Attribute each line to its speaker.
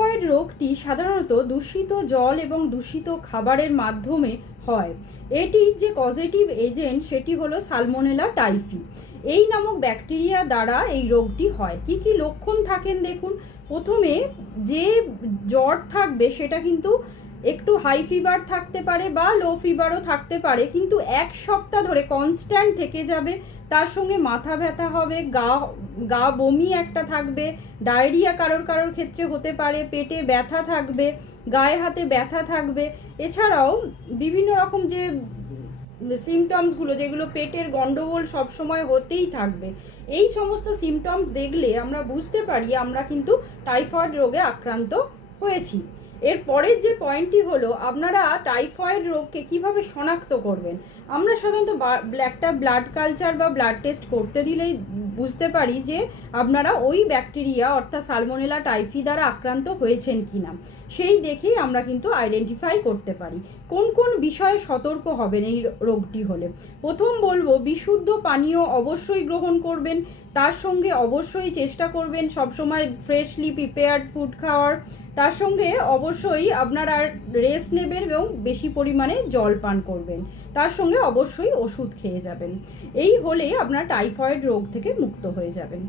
Speaker 1: Typhoid রোগটি সাধারণত দূষিত জল এবং দূষিত খাবারের মাধ্যমে হয়। এটি যে কজেটিভ এজেন্ট সেটি হলো সালমোনেলা টাইফি এই নামক ব্যাকটেরিয়া দ্বারা এই রোগটি হয়। কি কি লক্ষণ থাকেন দেখুন। প্রথমে যে জ্বর থাকবে, সেটা কিন্তু একটু হাই ফিভার থাকতে পারে বা লো ফিভারও থাকতে পারে, কিন্তু এক সপ্তাহ ধরে কনস্ট্যান্ট থেকে যাবে, তার সঙ্গে মাথা ব্যথা হবে, গা গা বমি একটা থাকবে ডায়রিয়া কারোর কারোর ক্ষেত্রে হতে পারে, পেটে ব্যথা থাকবে, গায়ে হাতে ব্যথা থাকবে। এছাড়াও বিভিন্ন রকম যে সিমটমসগুলো যেগুলো পেটের গন্ডগোল সবসময় হতেই থাকবে, এই সমস্ত সিমটমস দেখলে আমরা বুঝতে পারি আমরা কিন্তু টাইফয়েড রোগে আক্রান্ত হয়েছি। এর পরের যে পয়েন্টটি হলো, আপনারা টাইফয়েড রোগকে কীভাবে শনাক্ত করবেন? আমরা সাধারণত একটা ব্লাড কালচার বা ব্লাড টেস্ট করতে দিলেই বুঝতে পারি যে আপনারা ওই ব্যাকটেরিয়া অর্থাৎ সালমোনেলা টাইফি দ্বারা আক্রান্ত হয়েছেন কি না সেই দেখেই আমরা কিন্তু আইডেন্টিফাই করতে পারি। কোন কোন বিষয়ে সতর্ক হবেন এই রোগটি হলে? প্রথম বলব, বিশুদ্ধ পানীয় অবশ্যই গ্রহণ করবেন। তার সঙ্গে অবশ্যই চেষ্টা করবেন সবসময় ফ্রেশলি প্রিপেয়ার্ড ফুড খাওয়ার। তার সঙ্গে অবশ্যই আপনারা রেস্ট নেবেন এবং বেশি পরিমাণে জল পান করবেন। তার সঙ্গে অবশ্যই ওষুধ খেয়ে যাবেন। এই হলে আপনার টাইফয়েড রোগ থেকে মুক্ত হয়ে যাবেন।